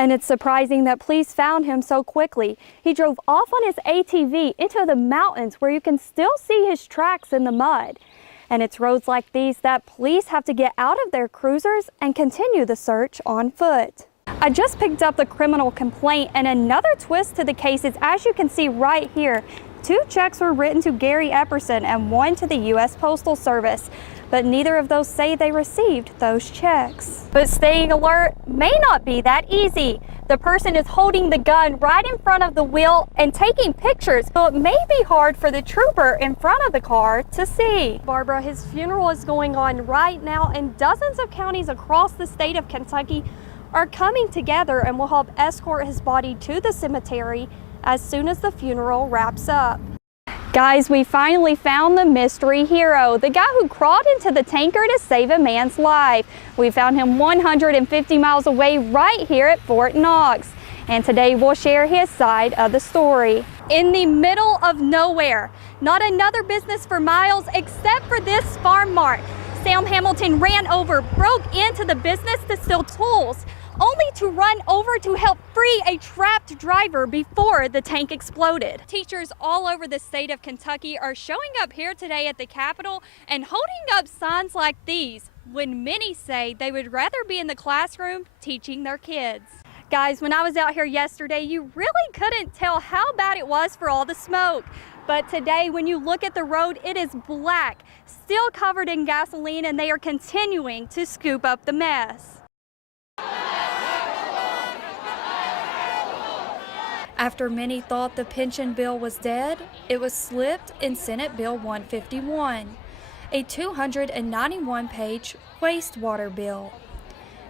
And it's surprising that police found him so quickly. He drove off on his ATV into the mountains where you can still see his tracks in the mud. And it's roads like these that police have to get out of their cruisers and continue the search on foot. I just picked up the criminal complaint, and another twist to the case is, as you can see right here, 2 checks were written to Gary Epperson and 1 to the U.S. Postal Service, but neither of those say they received those checks. But staying alert may not be that easy. The person is holding the gun right in front of the wheel and taking pictures, so it may be hard for the trooper in front of the car to see. Barbara, his funeral is going on right now, and dozens of counties across the state of Kentucky are coming together and will help escort his body to the cemetery as soon as the funeral wraps up. Guys, we finally found the mystery hero, the guy who crawled into the tanker to save a man's life. We found him 150 miles away right here at Fort Knox. And today we'll share his side of the story. In the middle of nowhere, not another business for miles except for this farm mart. Sam Hamilton ran over, broke into the business to steal tools, only to run over to help free a trapped driver before the tank exploded. Teachers all over the state of Kentucky are showing up here today at the Capitol and holding up signs like these, when many say they would rather be in the classroom teaching their kids. Guys, when I was out here yesterday, you really couldn't tell how bad it was for all the smoke. But today, when you look at the road, it is black, still covered in gasoline, and they are continuing to scoop up the mess. After many thought the pension bill was dead, it was slipped in Senate Bill 151, a 291-page wastewater bill.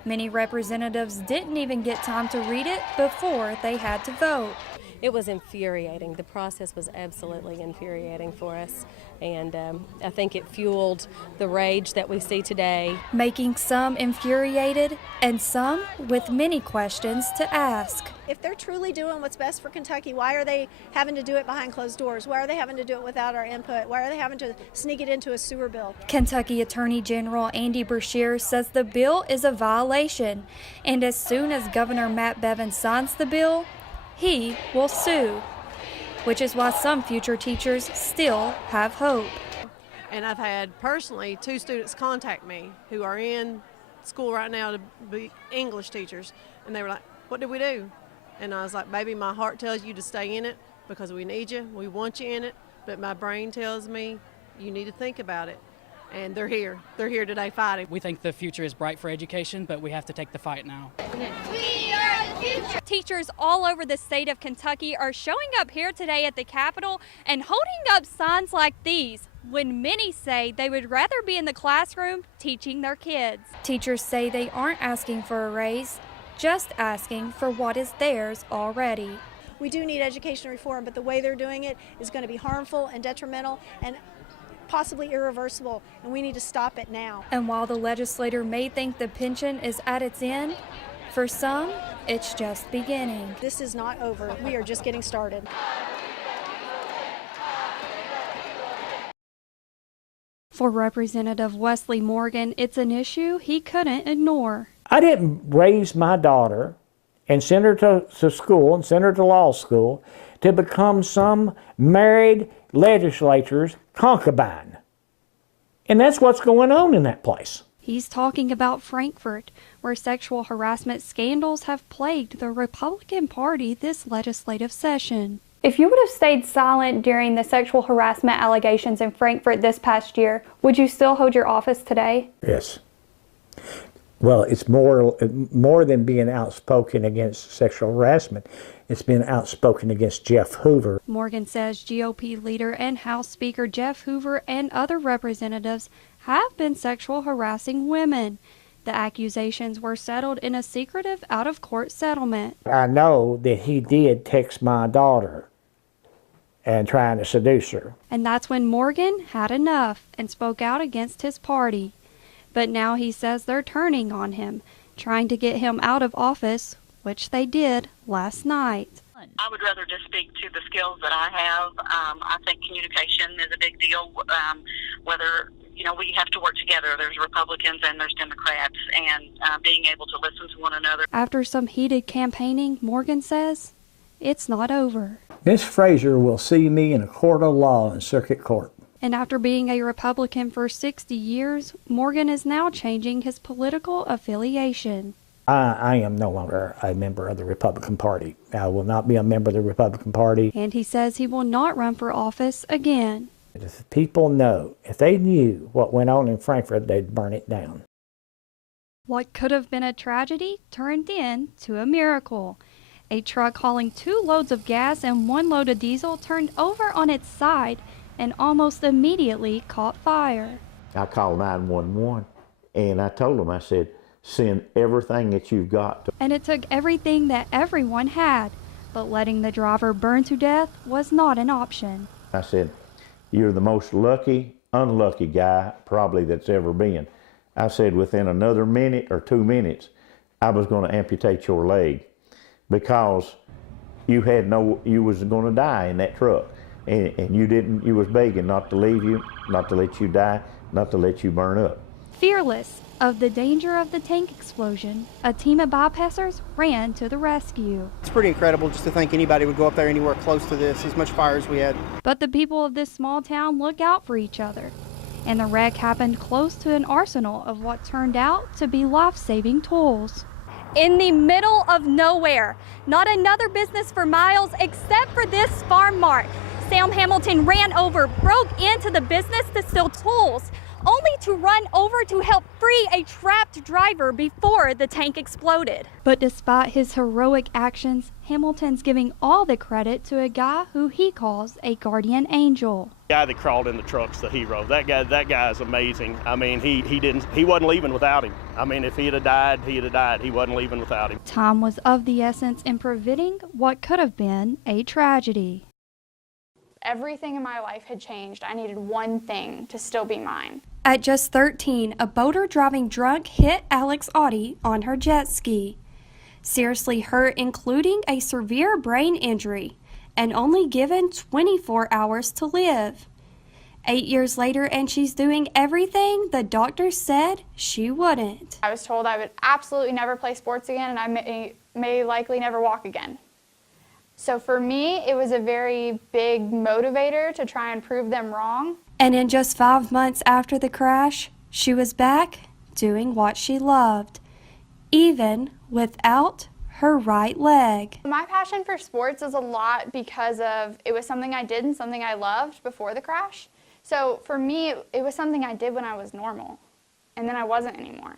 Many representatives didn't even get time to read it before they had to vote. It was infuriating. The process was absolutely infuriating for us, and I think it fueled the rage that we see today. Making some infuriated and some with many questions to ask. If they're truly doing what's best for Kentucky, why are they having to do it behind closed doors? Why are they having to do it without our input? Why are they having to sneak it into a sewer bill? Kentucky Attorney General Andy Beshear says the bill is a violation, and as soon as Governor Matt Bevin signs the bill, he will sue, which is why some future teachers still have hope. And I've had personally 2 students contact me who are in school right now to be English teachers, and they were like, "What do we do?" And I was like, "Baby, my heart tells you to stay in it because we need you, we want you in it, but my brain tells me you need to think about it." And they're here today fighting. We think the future is bright for education, but we have to take the fight now. We are the future. Teachers all over the state of Kentucky are showing up here today at the Capitol and holding up signs like these, when many say they would rather be in the classroom teaching their kids. Teachers say they aren't asking for a raise, just asking for what is theirs already. We do need education reform, but the way they're doing it is going to be harmful and detrimental and possibly irreversible, and we need to stop it now. And while the legislator may think the pension is at its end, for some, it's just beginning. This is not over. We are just getting started. For Representative Wesley Morgan, it's an issue he couldn't ignore. I didn't raise my daughter and send her to school and send her to law school to become some married legislature's concubine. And that's what's going on in that place. He's talking about Frankfort, where sexual harassment scandals have plagued the Republican Party this legislative session. If you would have stayed silent during the sexual harassment allegations in Frankfort this past year, would you still hold your office today? Yes. Well, it's more than being outspoken against sexual harassment. It's been outspoken against Jeff Hoover. Morgan says GOP leader and House Speaker Jeff Hoover and other representatives have been sexual harassing women. The accusations were settled in a secretive out-of-court settlement. I know that he did text my daughter and trying to seduce her. And that's when Morgan had enough and spoke out against his party. But now he says they're turning on him, trying to get him out of office, which they did last night. I would rather just speak to the skills that I have. I think communication is a big deal, whether we have to work together. There's Republicans and there's Democrats, and being able to listen to one another. After some heated campaigning, Morgan says it's not over. Miss Fraser will see me in a court of law in circuit court. And after being a Republican for 60 years, Morgan is now changing his political affiliation. I am no longer a member of the Republican Party. I will not be a member of the Republican Party. And he says he will not run for office again. If people know, if they knew what went on in Frankfurt, they'd burn it down. What could have been a tragedy turned into a miracle. A truck hauling 2 loads of gas and 1 load of diesel turned over on its side and almost immediately caught fire. I called 911 and I told them, I said, send everything that you've got. And it took everything that everyone had, but letting the driver burn to death was not an option. I said, you're the most unlucky guy probably that's ever been. I said, within another minute or 2 minutes, I was going to amputate your leg because you was going to die in that truck. And you was begging not to leave you, not to let you die, not to let you burn up. Fearless of the danger of the tank explosion, a team of bypassers ran to the rescue. It's pretty incredible just to think anybody would go up there anywhere close to this, as much fire as we had. But the people of this small town look out for each other. And the wreck happened close to an arsenal of what turned out to be life-saving tools. In the middle of nowhere, not another business for miles except for this farm mart. Sam Hamilton ran over, broke into the business to steal tools, only to run over to help free a trapped driver before the tank exploded. But despite his heroic actions, Hamilton's giving all the credit to a guy who he calls a guardian angel. The guy that crawled in the truck's the hero. That guy is amazing. I mean, he wasn't leaving without him. I mean, if he'd have died, he'd have died. He wasn't leaving without him. Time was of the essence in preventing what could have been a tragedy. Everything in my life had changed. I needed one thing to still be mine. At just 13, a boater driving drunk hit Alex Audie on her jet ski, seriously hurt, including a severe brain injury, and only given 24 hours to live. 8 years later, and she's doing everything the doctor said she wouldn't. I was told I would absolutely never play sports again, and I may likely never walk again. So for me, it was a very big motivator to try and prove them wrong. And in just 5 months after the crash, she was back doing what she loved, even without her right leg. My passion for sports is a lot because of it was something I did and something I loved before the crash. So for me, it was something I did when I was normal, and then I wasn't anymore.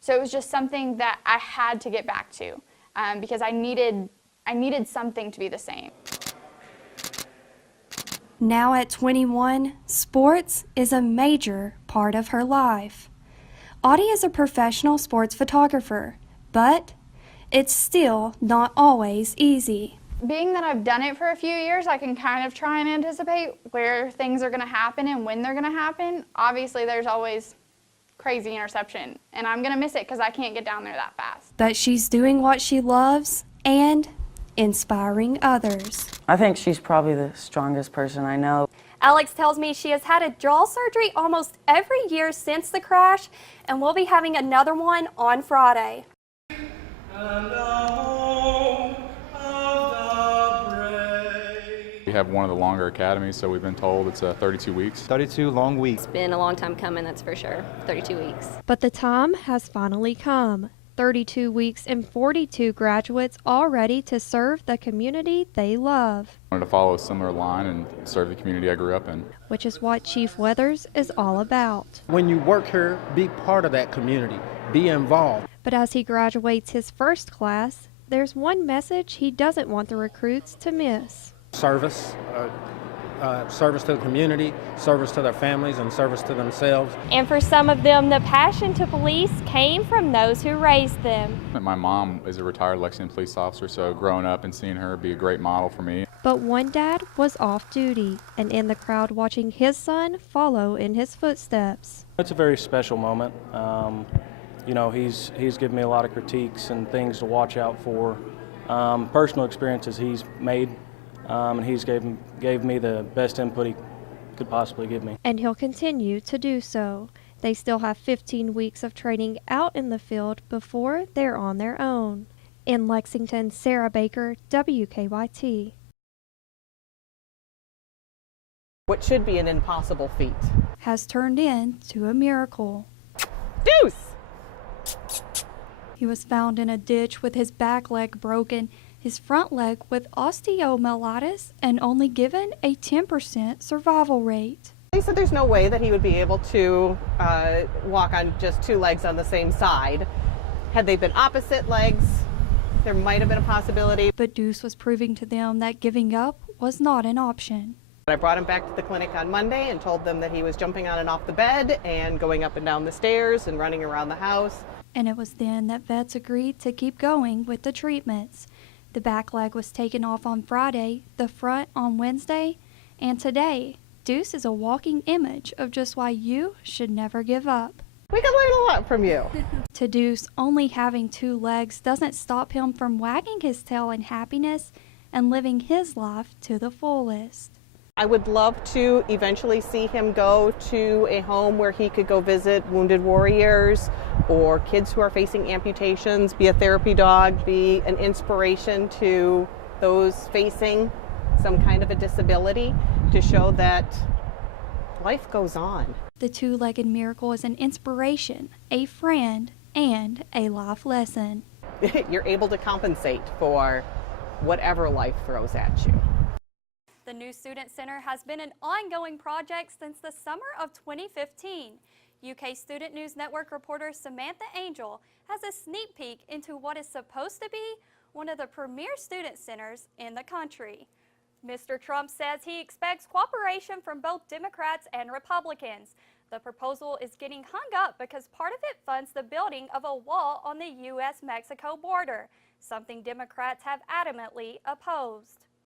So it was just something that I had to get back to because I needed something to be the same. Now at 21, sports is a major part of her life. Audie is a professional sports photographer, but it's still not always easy. Being that I've done it for a few years, I can kind of try and anticipate where things are going to happen and when they're going to happen. Obviously, there's always crazy interception, and I'm going to miss it because I can't get down there that fast. But she's doing what she loves and inspiring others. I think she's probably the strongest person I know. Alex tells me she has had a jaw surgery almost every year since the crash, and we'll be having another one on Friday. We have one of the longer academies, so we've been told it's 32 weeks. 32 long weeks. It's been a long time coming, that's for sure. 32 weeks. But the time has finally come. 32 weeks and 42 graduates all ready to serve the community they love. I wanted to follow a similar line and serve the community I grew up in. Which is what Chief Weathers is all about. When you work here, be part of that community. Be involved. But as he graduates his first class, there's one message he doesn't want the recruits to miss. Service. Service to the community, service to their families, and service to themselves. And for some of them, the passion to police came from those who raised them. My mom is a retired Lexington police officer, so growing up and seeing her be a great model for me. But one dad was off duty and in the crowd watching his son follow in his footsteps. It's a very special moment. You know, he's given me a lot of critiques and things to watch out for. Personal experiences he's made. And he's gave me the best input could possibly give me. And he'll continue to do so. They still have 15 weeks of training out in the field before they're on their own. In Lexington, Sara Baker, WKYT. What should be an impossible feat has turned into a miracle. Deuce! He was found in a ditch with his back leg broken, his front leg with osteomyelitis, and only given a 10% survival rate. They said there's no way that he would be able to walk on just two legs on the same side. Had they been opposite legs, there might have been a possibility. But Deuce was proving to them that giving up was not an option. I brought him back to the clinic on Monday and told them that he was jumping on and off the bed and going up and down the stairs and running around the house. And it was then that vets agreed to keep going with the treatments. The back leg was taken off on Friday, the front on Wednesday, and today, Deuce is a walking image of just why you should never give up. We can learn a lot from you. To Deuce, only having two legs doesn't stop him from wagging his tail in happiness and living his life to the fullest. I would love to eventually see him go to a home where he could go visit wounded warriors or kids who are facing amputations, be a therapy dog, be an inspiration to those facing some kind of a disability to show that life goes on. The two-legged miracle is an inspiration, a friend, and a life lesson. You're able to compensate for whatever life throws at you. The new Student Center has been an ongoing project since the summer of 2015. UK Student News Network reporter Samantha Angel has a sneak peek into what is supposed to be one of the premier student centers in the country. Mr. Trump says he expects cooperation from both Democrats and Republicans. The proposal is getting hung up because part of it funds the building of a wall on the U.S.-Mexico border, something Democrats have adamantly opposed.